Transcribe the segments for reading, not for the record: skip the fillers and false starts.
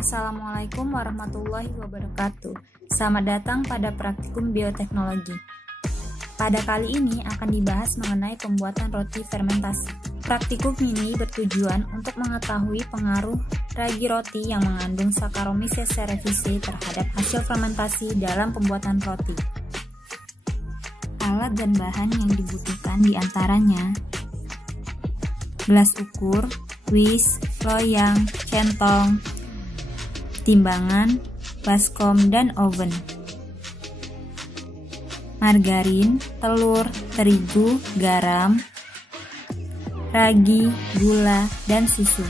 Assalamualaikum warahmatullahi wabarakatuh. Selamat datang pada praktikum bioteknologi. Pada kali ini akan dibahas mengenai pembuatan roti fermentasi. Praktikum ini bertujuan untuk mengetahui pengaruh ragi roti yang mengandung Saccharomyces cerevisiae terhadap hasil fermentasi dalam pembuatan roti. Alat dan bahan yang dibutuhkan diantaranya gelas ukur, whisk, loyang, centong, timbangan, baskom, dan oven. Margarin, telur, terigu, garam, ragi, gula, dan susu.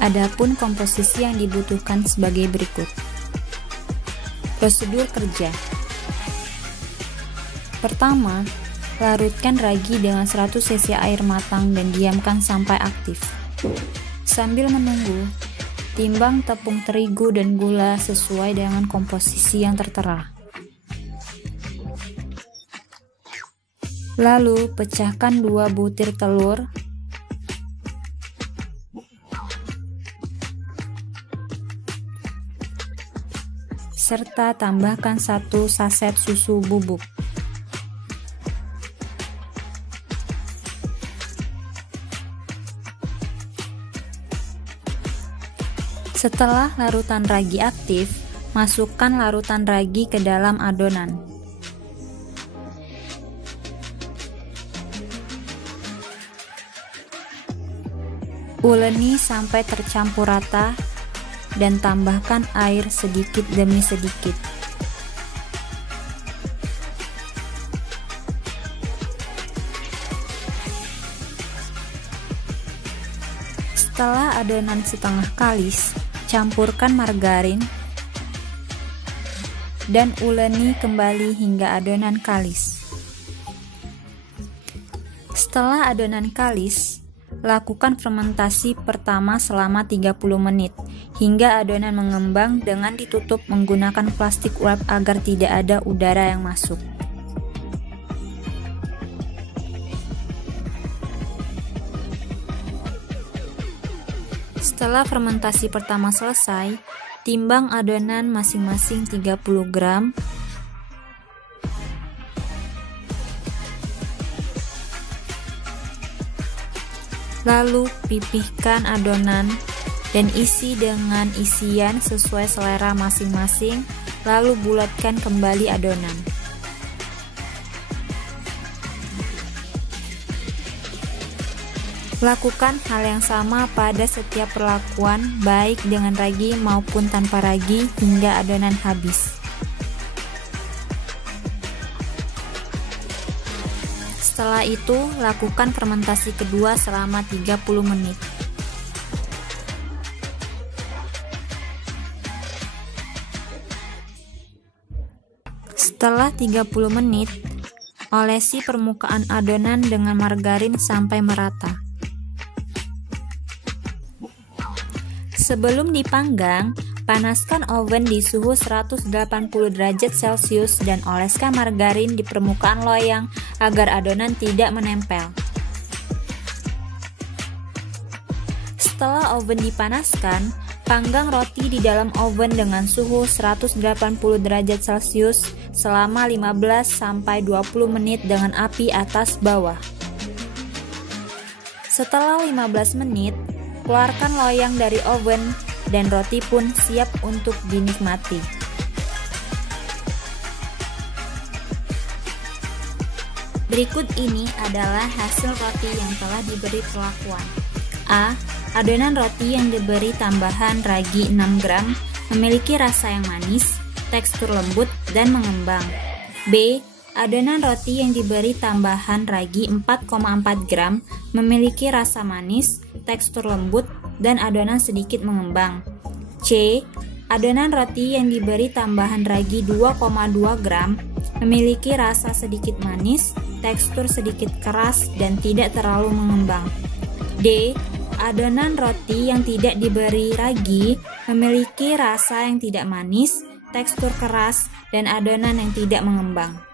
Adapun komposisi yang dibutuhkan sebagai berikut. Prosedur kerja. Pertama, larutkan ragi dengan 100 cc air matang dan diamkan sampai aktif. Sambil menunggu, timbang tepung terigu dan gula sesuai dengan komposisi yang tertera. Lalu, pecahkan 2 butir telur serta tambahkan 1 saset susu bubuk. Setelah larutan ragi aktif, masukkan larutan ragi ke dalam adonan. Uleni sampai tercampur rata dan tambahkan air sedikit demi sedikit. Setelah adonan setengah kalis, campurkan margarin dan uleni kembali hingga adonan kalis. Setelah adonan kalis, lakukan fermentasi pertama selama 30 menit hingga adonan mengembang dengan ditutup menggunakan plastik wrap agar tidak ada udara yang masuk. Setelah fermentasi pertama selesai, timbang adonan masing-masing 30 gram. Lalu pipihkan adonan dan isi dengan isian sesuai selera masing-masing, lalu bulatkan kembali adonan. Lakukan hal yang sama pada setiap perlakuan, baik dengan ragi maupun tanpa ragi, hingga adonan habis. Setelah itu, lakukan fermentasi kedua selama 30 menit. Setelah 30 menit, olesi permukaan adonan dengan margarin sampai merata. Sebelum dipanggang, panaskan oven di suhu 180 derajat Celcius dan oleskan margarin di permukaan loyang agar adonan tidak menempel. Setelah oven dipanaskan, panggang roti di dalam oven dengan suhu 180 derajat Celcius selama 15-20 menit dengan api atas bawah. Setelah 15 menit, keluarkan loyang dari oven dan roti pun siap untuk dinikmati. Berikut ini adalah hasil roti yang telah diberi perlakuan. A. Adonan roti yang diberi tambahan ragi 6 gram memiliki rasa yang manis, tekstur lembut, dan mengembang. B. Adonan roti yang diberi tambahan ragi 4,4 gram memiliki rasa manis, tekstur lembut, dan adonan sedikit mengembang. C. Adonan roti yang diberi tambahan ragi 2,2 gram memiliki rasa sedikit manis, tekstur sedikit keras, dan tidak terlalu mengembang. D. Adonan roti yang tidak diberi ragi memiliki rasa yang tidak manis, tekstur keras, dan adonan yang tidak mengembang.